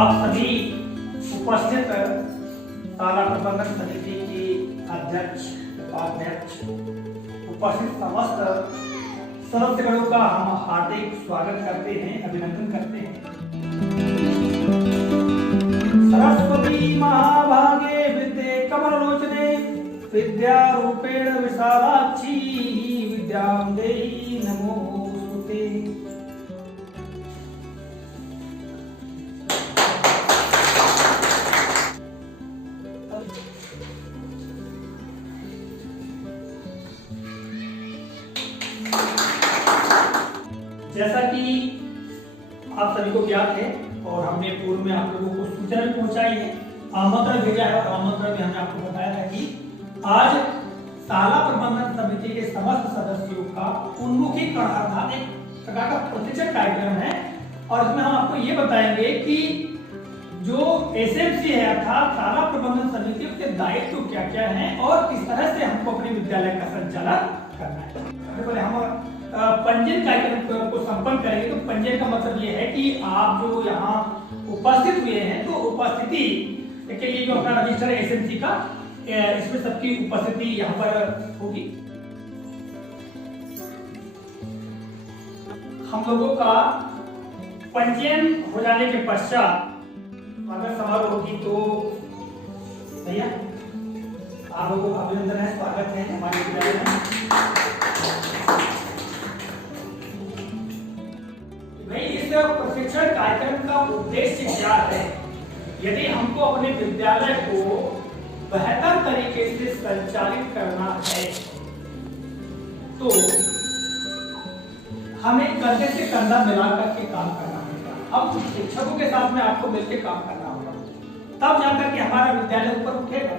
आप सभी उपस्थित शाला प्रबंधन समिति के अध्यक्ष, उपाध्यक्ष, उपस्थित समस्त सदस्यगणों का हम हार्दिक स्वागत करते हैं, अभिनंदन करते हैं। सरस्वती महाभागे विद्ये कमललोचने विद्यारूपेण विशालाक्षी विद्यां देहि नमोस्तुते। जैसा कि आप सभी को ज्ञात है और हमने पूर्व में आप लोगों को सूचना भी पहुंचाई है, आमंत्रण भेजा है और आमंत्रण में हमने आपको बताया था कि आज शाला प्रबंधन समिति के समस्त सदस्यों का उन्मुखीकरण अर्थात एक प्रकार का प्रशिक्षण कार्यक्रम है। और इसमें हम आपको ये बताएंगे कि जो एसएमसी है अर्थात शाला प्रबंधन समिति के दायित्व क्या क्या है और किस तरह से हमको अपने विद्यालय का संचालन करना है। सबसे पहले हम पंजीयन कार्यक्रम को संपन्न करेंगे। तो पंजीयन का मतलब ये है कि आप जो यहाँ उपस्थित हुए हैं तो उपस्थिति के लिए जो अपना रजिस्टर एसएमसी का इसमें सबकी उपस्थिति यहाँ पर होगी। हम लोगों का पंजीयन हो जाने के पश्चात अगर समारोह होगी तो भैया आप लोगों का अभिनंदन है, स्वागत है हमारे विद्यालय में। इस प्रशिक्षण कार्यक्रम का उद्देश्य क्या है? यदि हमको अपने विद्यालय को बेहतर तरीके से संचालित करना है तो हमें कंधे से कंधा मिला करके काम करना होगा। अब शिक्षकों के साथ में आपको मिलकर काम करना होगा, तब जाकर के हमारा विद्यालय ऊपर उठेगा।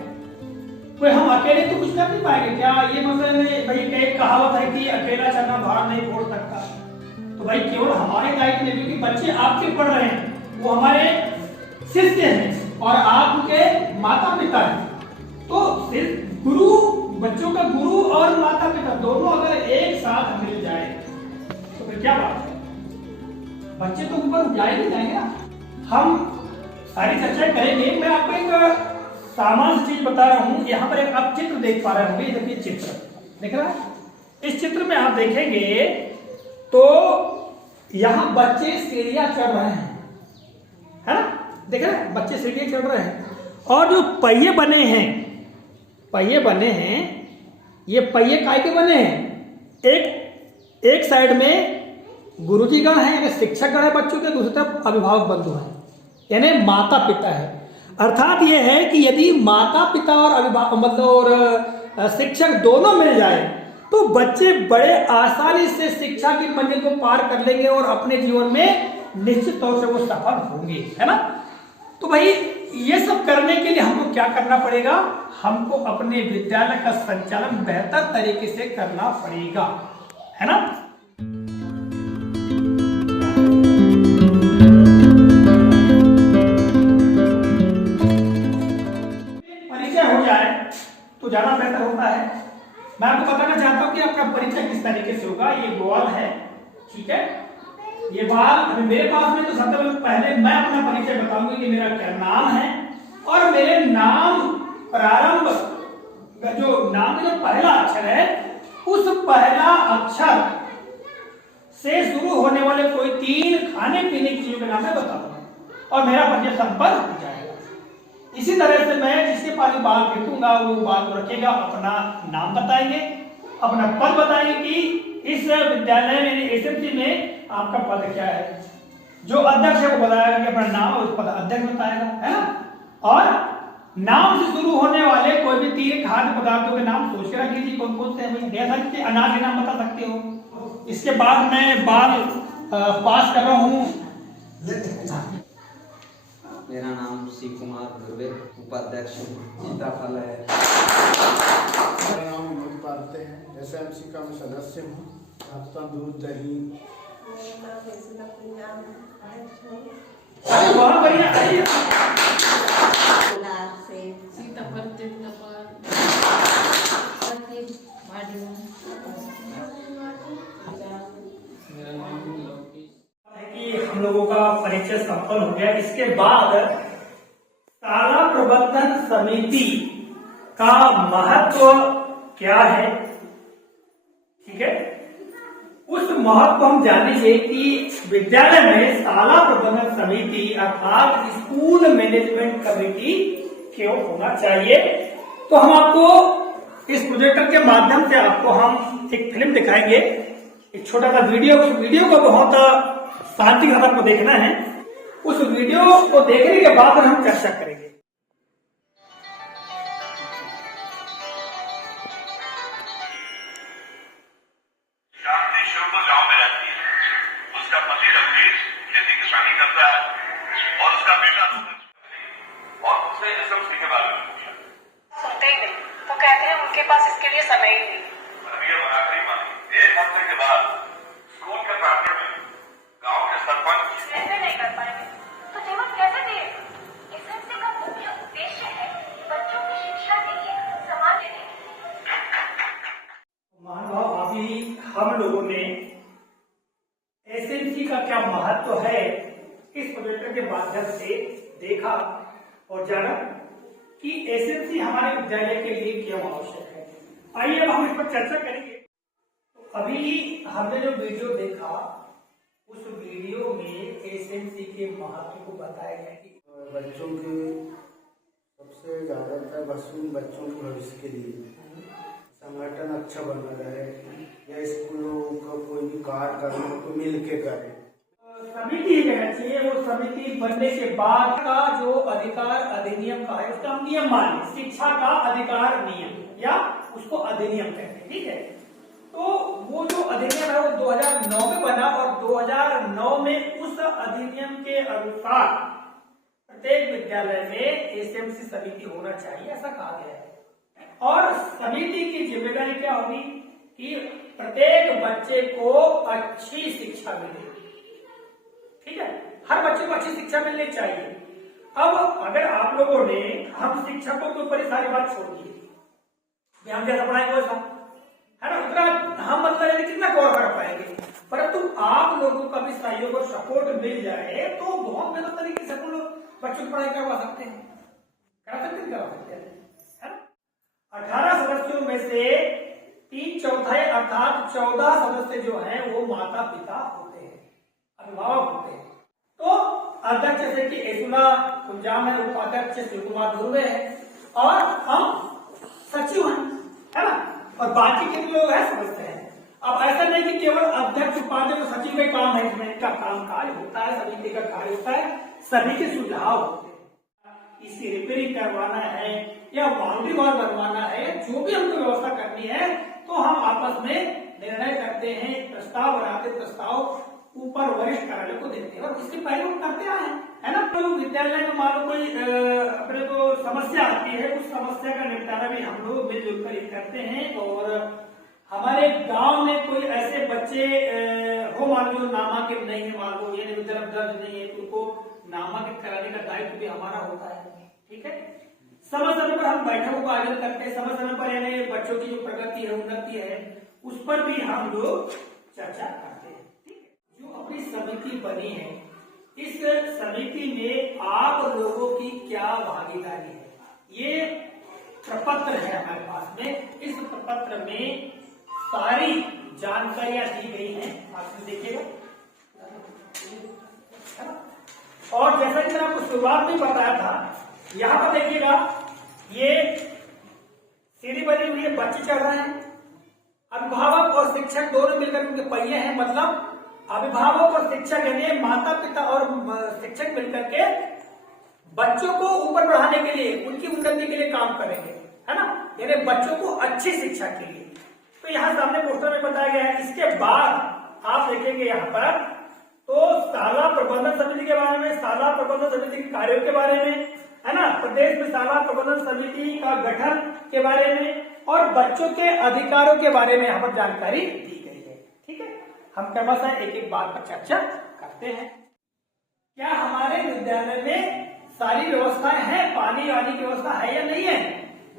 कोई हम अकेले तो कुछ कर नहीं पाएंगे क्या? ये मतलब भाई एक कहावत है कि अकेला चना भार नहीं फोड़ सकता। तो भाई केवल हमारे दायित्व में, क्योंकि बच्चे आपके पढ़ रहे हैं, वो हमारे शिष्य हैं और आपके माता पिता हैं। तो सिर्फ गुरु, बच्चों का गुरु और माता पिता दोनों अगर एक साथ मिल जाए तो फिर क्या बात है, बच्चे तो ऊपर जाएंगे जाएंगे ना। हम सारी चर्चा करेंगे। मैं आपको एक सामान्य चीज बता रहा हूँ। यहाँ पर एक आप चित्र देख पा रहे होंगे, देखिए चित्र देख रहा है। इस चित्र में आप देखेंगे तो यहाँ बच्चे सीढ़ियां चढ़ रहे हैं, है ना? देख रहे हैं बच्चे सीढ़ियां चढ़ रहे हैं और जो पहिए बने हैं, ये पहिए काय के बने हैं? एक साइड में गुरुजीगण है यानी शिक्षकगण है बच्चों के, दूसरी तरफ अभिभावक बंधु हैं यानी माता पिता है। अर्थात ये है कि यदि माता पिता और अभिभावक मतलब और शिक्षक दोनों मिल जाए तो बच्चे बड़े आसानी से शिक्षा की मंजिल को पार कर लेंगे और अपने जीवन में निश्चित तौर से वो सफल होंगे, है ना? तो भाई ये सब करने के लिए हमको क्या करना पड़ेगा? हमको अपने विद्यालय का संचालन बेहतर तरीके से करना पड़ेगा, है ना? परिचय हो जाए तो ज्यादा बेहतर होता है। मैं आपको बताना चाहता हूं कि आपका परिचय किस तरीके से होगा। ये बॉल है, ठीक है? ये बॉल अभी मेरे पास में, तो सबसे पहले मैं अपना परिचय बताऊंगी कि मेरा क्या नाम है और मेरे नाम प्रारंभ जो नाम का जो पहला अक्षर है उस पहला अक्षर से शुरू होने वाले कोई 3 खाने पीने की चीजों के नाम मैं बताऊंगा और मेरा परिचय संपन्न हो जाएगा। इसी तरह से मैं जिसके पास बाल फेंकूंगा वो बाल को रखेगा, अपना नाम बताएंगे, अपना पद बताएंगे कि इस विद्यालय में एसएमसी में आपका पद क्या है। जो अध्यक्ष है वो बताएगा कि अपना नाम और उस पद अध्यक्ष बताएगा, है ना? और नाम से शुरू होने वाले कोई भी 3 खाद्य पदार्थों के नाम सोच के रख लीजिए कौन कौन से हैं। जैसा अनाज के नाम बता सकते हो। इसके बाद मैं बाल पास कर रहा हूँ। मेरा नाम शिव कुमार दुबे, उपाध्यक्ष सीताफल है। मेरा नाम विनोद पालते हैं, एसएमसी का मैं सदस्य हूँ। नाश्ता दूध दही। बहुत बढ़िया। हम लोगों का परिचय संपन्न हो गया। इसके बाद शाला प्रबंधन समिति का महत्व क्या है, ठीक है, उस महत्व को हम जानेंगे कि विद्यालय में शाला प्रबंधन समिति अर्थात स्कूल मैनेजमेंट कमेटी क्यों होना चाहिए। तो हम आपको इस प्रोजेक्टर के माध्यम से आपको हम एक फिल्म दिखाएंगे, एक छोटा सा वीडियो। उस वीडियो को बहुत शांति के साथ आपको देखना है। उस वीडियो को देखने के बाद हम चर्चा करेंगे। शांति शिवपुर गांव में रहती है। उसका पति रघुवीर खेती किसानी करता है और उसका बेटा और उससे एसएमसी के बारे में पूछा। सुनते ही नहीं, वो कहते हैं उनके पास इसके लिए समय ही नहीं। अभी अब आखिरी मानी 1 हफ्ते के बाद स्कूल के प्रांगण में गांव के सरपंच ऐसे नहीं कर पाएंगे तो जीवन कैसे दिए। एसएमसी का मुख्य उद्देश्य है बच्चों की शिक्षा के लिए समाज के महानुभाव, अभी हम लोगों ने एसएमसी का क्या महत्व है इस प्रोजेक्टर के माध्यम से देखा और जाना कि एसएमसी हमारे विद्यालय के लिए क्यों आवश्यक है। आइए अब हम इस पर चर्चा करेंगे। तो अभी हमने जो वीडियो देखा उस वीडियो में एसएमसी के महत्व को बताया गया कि बच्चों के सबसे ज्यादातर बच्चों के भविष्य के लिए संगठन अच्छा बना रहे या स्कूलों का कोई भी कार्य करना तो मिल के करे। समिति ही कहना चाहिए। वो समिति बनने के बाद का जो अधिकार अधिनियम का है उसका हम नियम माने, शिक्षा का अधिकार नियम या उसको अधिनियम कहते हैं, ठीक है। तो वो जो अधिनियम है वो 2009 में बना और 2009 में उस अधिनियम के अनुसार प्रत्येक विद्यालय में एसएमसी समिति होना चाहिए, ऐसा कहा गया है। और समिति की जिम्मेदारी क्या होगी कि प्रत्येक बच्चे को अच्छी शिक्षा मिले, ठीक है, हर बच्चे को अच्छी शिक्षा मिलनी चाहिए। अब अगर आप लोगों ने हम शिक्षकों के ऊपर सारी बात छोड़ दी, हम जैसा पढ़ाएंगे वैसा है ना, उतना हम मतलब कितना गौर कर पाएंगे, परंतु आप लोगों का भी सहयोग और सपोर्ट मिल जाए तो बहुत बेहतर तरीके से हम लोग बच्चों की पढ़ाई करवा सकते हैं, करा सकते हैं। 18 सदस्यों में से 3/4 अर्थात 14 सदस्य जो हैं वो माता पिता होते हैं, अभिभावक होते हैं। तो अध्यक्ष जैसे कि यशुना कुंजाम है, उपाध्यक्ष शिव कुमार धुर्वे है और हम सचिव हैं, है ना, और बाकी के लोग हैं सदस्य हैं। अब ऐसा नहीं कि केवल अध्यक्ष उपाध्यक्ष सचिव का काम है, इसमें का काम कार्य होता है, समिति का कार्य होता है, सभी के सुझाव होते हैं। इसकी रिपेयरिंग करवाना है या बाउंड्री वॉल बनवाना है, जो भी हमको व्यवस्था करनी है तो हम आपस में निर्णय करते हैं, प्रस्ताव बनाते, प्रस्ताव ऊपर वरिष्ठ कार्यालय को देते हैं और इसके पहले हम करते आए हैं, है ना। तो विद्यालय में मान लो कोई अपने को समस्या आती है, उस समस्या का निपटारा भी हम लोग मिलजुल कर करते हैं। और हमारे गांव में कोई ऐसे बच्चे हो मान लो नामांकित नहीं है, मान लो यानी विद्यालय दर्ज नहीं है, तो उनको नामांकित कराने का दायित्व भी हमारा होता है, ठीक है। समय समय पर हम बैठकों का आयोजन करते हैं, समय समय पर यानी बच्चों की जो प्रगति है, उन्नति है, उस पर भी हम लोग चर्चा करते हैं, ठीक है। जो अपनी समिति बनी है, इस समिति में आप लोगों की क्या भागीदारी है, ये प्रपत्र है हमारे पास में। इस प्रपत्र में सारी जानकारियां दी गई हैं, आप देखिएगा। और जैसा कि मैंने आपको शुरुआत में बताया था, यहाँ पर देखिएगा ये सीढ़ी बनी हुई है, बच्चे चढ़ रहे हैं, अभिभावक और शिक्षक दोनों मिलकर उनके पहिए हैं, मतलब अभिभावक और शिक्षक यानी माता पिता और शिक्षक मिलकर के बच्चों को ऊपर बढ़ाने के लिए, उनकी उन्नति के लिए काम करेंगे, है ना, यानी बच्चों को अच्छी शिक्षा के लिए। तो यहाँ सामने पोस्टर में बताया गया है। इसके बाद आप देखेंगे यहाँ पर तो शाला प्रबंधन समिति के बारे में, शाला प्रबंधन समिति के कार्यों के बारे में, है ना, प्रदेश में शाला प्रबंधन समिति का गठन के बारे में और बच्चों के अधिकारों के बारे में यहाँ पर जानकारी दी गई है, ठीक है। हम क्या बस एक एक बात पर चर्चा करते हैं। क्या हमारे विद्यालय में सारी व्यवस्थाएं हैं, पानी वानी की व्यवस्था है या नहीं है,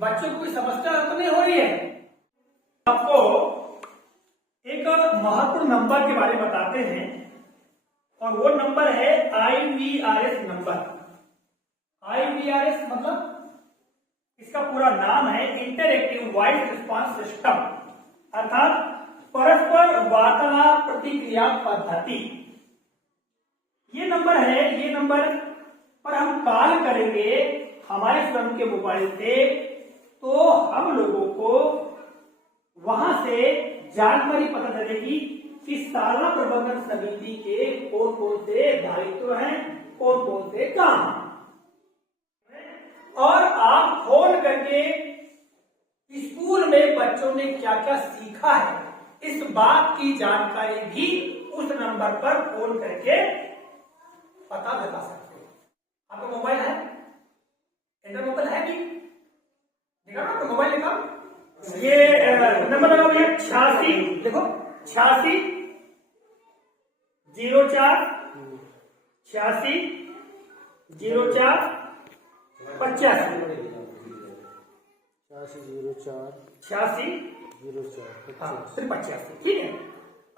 बच्चों को कोई समस्या तो नहीं हो रही है। आपको एक महत्वपूर्ण नंबर के बारे में बताते हैं और वो नंबर है IVRS नंबर। IVRS मतलब इसका पूरा नाम है इंटरएक्टिव वॉइस रिस्पांस सिस्टम, अर्थात परस्पर वार्तालाप प्रतिक्रिया पद्धति। ये नंबर है, ये नंबर पर हम कॉल करेंगे हमारे स्वयं के मोबाइल से, तो हम लोगों को वहां से जानकारी पता चलेगी कि शाला प्रबंधन समिति के कौन कौन से दायित्व हैं, कौन कौन से काम हैं। और आप फोन करके स्कूल में बच्चों ने क्या क्या सीखा है, इस बात की जानकारी भी उस नंबर पर फोन करके पता लगा सकते हैं। आपका मोबाइल है, एंड्रॉइड मोबाइल है कि देखा ना, तो मोबाइल लिखा, ये नंबर लगा भैया 86, देखो 86 04 86 04 85 86 05 85, ठीक है।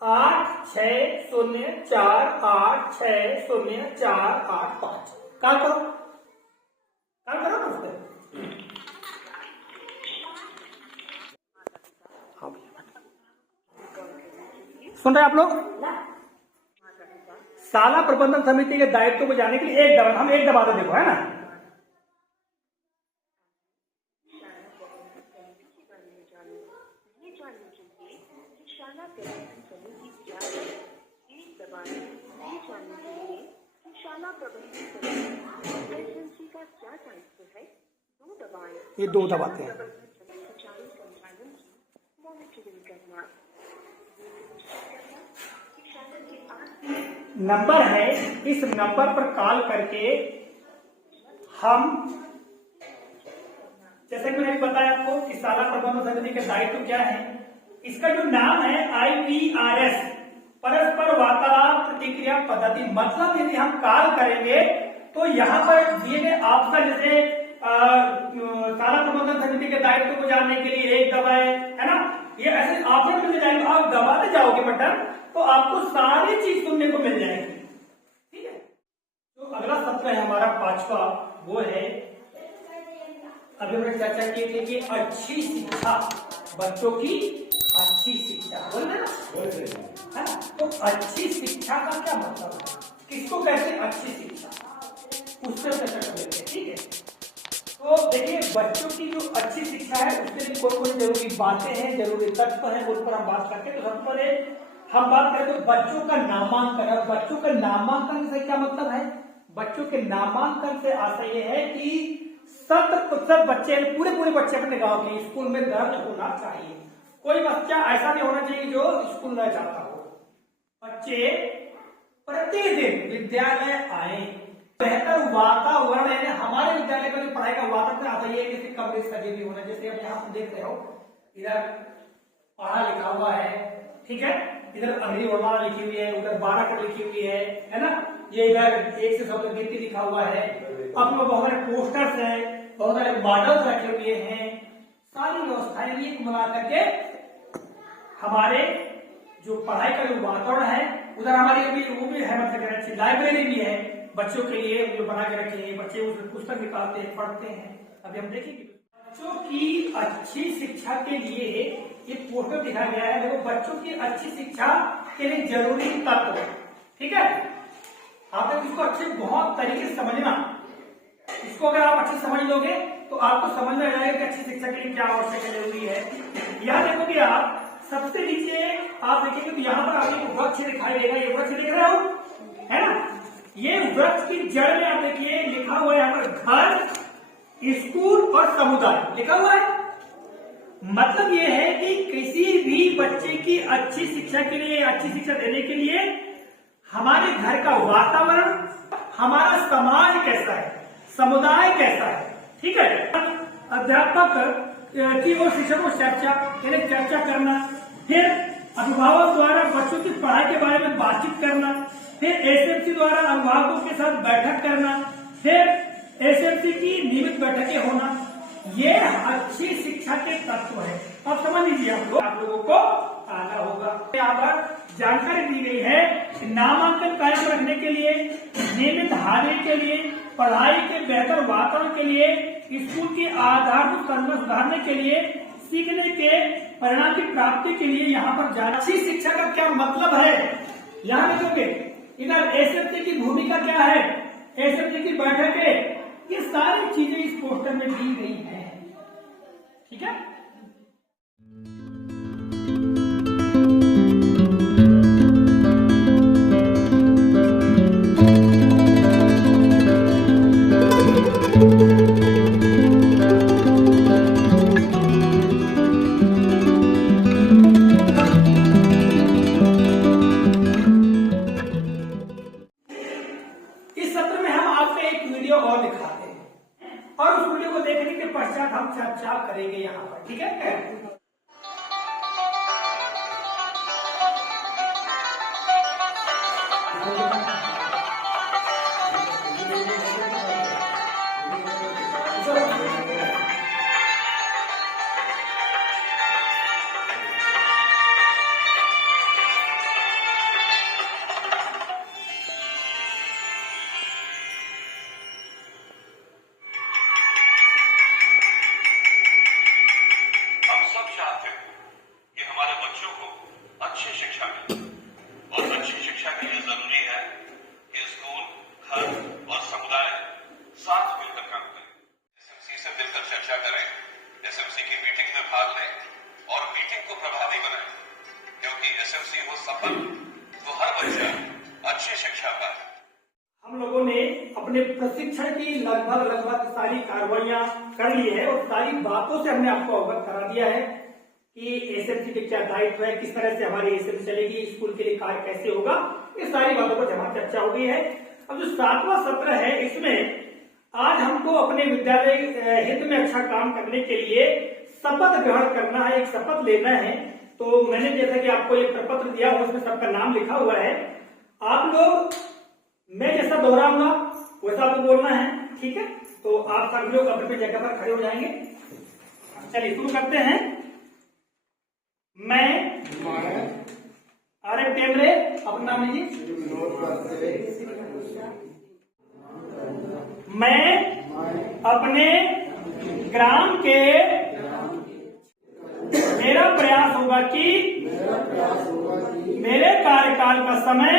8604860485 कॉल करो, कॉल करो ना उससे। सुन रहे आप लोग? शाला प्रबंधन समिति के दायित्व को जाने के लिए एक दबा, हम एक दबा दो, देखो है ना। ये दो दबाते हैं। नंबर है, इस नंबर पर कॉल करके हम, जैसे कि मैंने बताया आपको कि शाला प्रबंधन समिति के दायित्व क्या है, इसका जो नाम है IVRS, परस्पर वार्तालाप प्रतिक्रिया पद्धति। मतलब यदि हम कॉल करेंगे तो यहाँ पर दिए गए ऑप्शन, जैसे शाला प्रबंधन समिति के दायित्व को जानने के लिए एक दबाए, है ना, ये ऐसे ऑप्शन मिल जाएंगे। आप दबाते जाओगे बटन तो आपको सारी चीज सुनने को मिल जाएगी, ठीक है। तो अगला सत्र है हमारा 5वां, वो है, अभी हमने चर्चा की थी कि अच्छी शिक्षा, बच्चों की अच्छी शिक्षा, बोल रहे ना, है ना। तो अच्छी शिक्षा का क्या मतलब है, किसको कहते हैं अच्छी शिक्षा, उससे चर्चा कर लेते हैं, ठीक है। तो देखिए, बच्चों की जो अच्छी शिक्षा है उसके लिए कौन कौन जरूरी बातें हैं, जरूरी तत्व हैं, उन पर हम बात करते हैं। तो सबसे पहले हम बात करें तो बच्चों का नामांकन। और बच्चों का नामांकन से क्या मतलब है, बच्चों के नामांकन से आशय ये है कि 100% बच्चे, पूरे बच्चे अपने गांव के स्कूल में दर्ज होना चाहिए। कोई बच्चा ऐसा नहीं होना चाहिए जो स्कूल न जाता हो। बच्चे प्रतिदिन विद्यालय आए, बेहतर वातावरण है। हमारे विद्यालय का जो पढ़ाई का वातावरण आता है, जैसे कमरे सजे भी होना, जैसे अब यहाँ देख रहे हो, इधर पढ़ा लिखा हुआ है, ठीक है, इधर अंग्रेजी वर्णमाला लिखी हुई है, उधर 12 कर लिखी हुई है ना, ये इधर 1 से 100 तक गिनती लिखा हुआ है। अपने बहुत सारे पोस्टर्स हैं, बहुत सारे मॉडल्स रखे हुए हैं, सारी व्यवस्थाएं एक मिला करके हमारे जो पढ़ाई का जो वातावरण है, उधर हमारी अभी वो भी है, मतलब अच्छी लाइब्रेरी भी है बच्चों के लिए जो बना के रखे हैं। बच्चे उसमें पुस्तक निकालते हैं, पढ़ते हैं। अभी हम देखेंगे बच्चों की अच्छी शिक्षा के लिए ये पोस्टर दिखाया गया है। देखो, बच्चों की अच्छी शिक्षा के लिए जरूरी तत्व, ठीक है। आप इसको अच्छे बहुत तरीके से समझना, इसको अगर आप अच्छे समझ लोगे तो आपको समझ में आ जाएगा कि अच्छी शिक्षा के लिए क्या आवश्यक है, जरूरी है। यहाँ देखोगे आप, सबसे नीचे आप देखेंगे तो यहाँ पर आपको वृक्ष दिखाई देगा। ये वृक्ष दिख रहा हो, है ना, ये वृक्ष की जड़ में आप देखिए लिखा हुआ है यहाँ पर घर, स्कूल और समुदाय लिखा हुआ है। मतलब ये है कि किसी भी बच्चे की अच्छी शिक्षा के लिए, अच्छी शिक्षा देने के लिए हमारे घर का वातावरण, हमारा समाज कैसा है, समुदाय कैसा है, ठीक है। अध्यापक की और शिक्षकों को चर्चा करना, फिर अभिभावक द्वारा बच्चों की पढ़ाई के बारे में बातचीत करना, फिर एसएमसी द्वारा अभिभावकों के साथ बैठक करना, फिर एसएमसी की नियमित बैठकें होना, ये अच्छी शिक्षा के तत्व है। अब समझ लीजिए, आप लोगों को आना होगा। यहाँ पर जानकारी दी गई है कि नामांकन कार्य को रखने के लिए, नियमित हाजिरी के लिए, पढ़ाई के बेहतर वातावरण के लिए, स्कूल की आधारभूत संरचना सुधारने के लिए, सीखने के परिणाम की प्राप्ति के लिए यहाँ पर जाना। अच्छी शिक्षा का क्या मतलब है, यहाँ लिखोगे। इधर एसएफसी की भूमिका क्या है, एसएफसी की बैठकें, ये सारी चीजें इस पोस्टर में दी गई हैं। ठीक है। और दिखाते हैं और उस वीडियो को देखने के पश्चात हम चर्चा करेंगे यहाँ पर। ठीक है। हम लोगों ने अपने प्रशिक्षण की लगभग सारी कार्रवाइयां कर ली है और सारी बातों से हमने आपको अवगत करा दिया है कि एसएमसी के क्या दायित्व है, किस तरह से हमारी एसएमसी चलेगी, स्कूल के लिए कार्य कैसे होगा, ये सारी बातों पर जहां चर्चा हो गई है। अब जो 7वां सत्र है, इसमें आज हमको अपने विद्यालय हित में अच्छा काम करने के लिए शपथ ग्रहण करना है, एक शपथ लेना है। तो मैंने जैसा कि आपको एक प्रपत्र दिया हुआ, उसमें सबका नाम लिखा हुआ है। आप लोग मैं जैसा दोहराऊंगा वैसा आपको बोलना है। ठीक है। तो आप सभी लोग अपनी जगह पर खड़े हो जाएंगे। चलिए शुरू करते हैं। मैं अरे टेमरे अपना नाम लीजिए। मैं अपने ग्राम के मेरा प्रयास होगा कि मेरे कार्यकाल का समय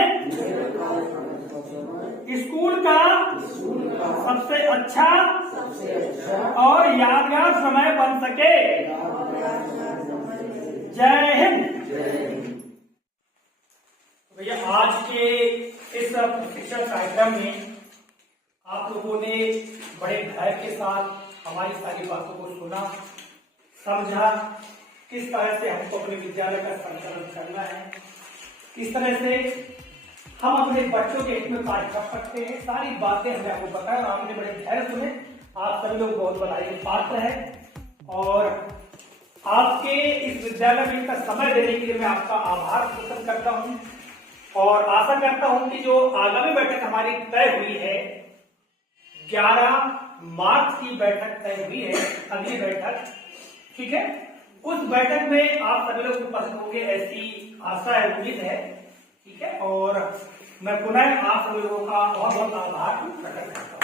स्कूल का सबसे अच्छा और यादगार समय बन सके। जय हिंद। भैया आज के इस प्रशिक्षण कार्यक्रम में आप लोगों ने बड़े धैर्य के साथ हमारी सारी बातों को सुना, समझा, किस तरह से हमको अपने विद्यालय का संचालन करना है, किस तरह से हम अपने बच्चों के हित में कार्य कर सकते हैं, सारी बातें हमने आपको बताया और आपने बड़े धैर्य सुने। आप सभी लोग बहुत बधाई के पात्र हैं और आपके इस विद्यालय में इतना समय देने के लिए मैं आपका आभार प्रकट करता हूं और आशा करता हूं कि जो आगामी बैठक हमारी तय हुई है, 11 मार्च की बैठक तय हुई है, अगली बैठक, ठीक है, उस बैठक में आप सभी लोग उपस्थित होंगे ऐसी आशा है, उम्मीद है। ठीक है। और मैं पुनः आप सभी लोगों का बहुत बहुत आभार प्रकट करता हूं।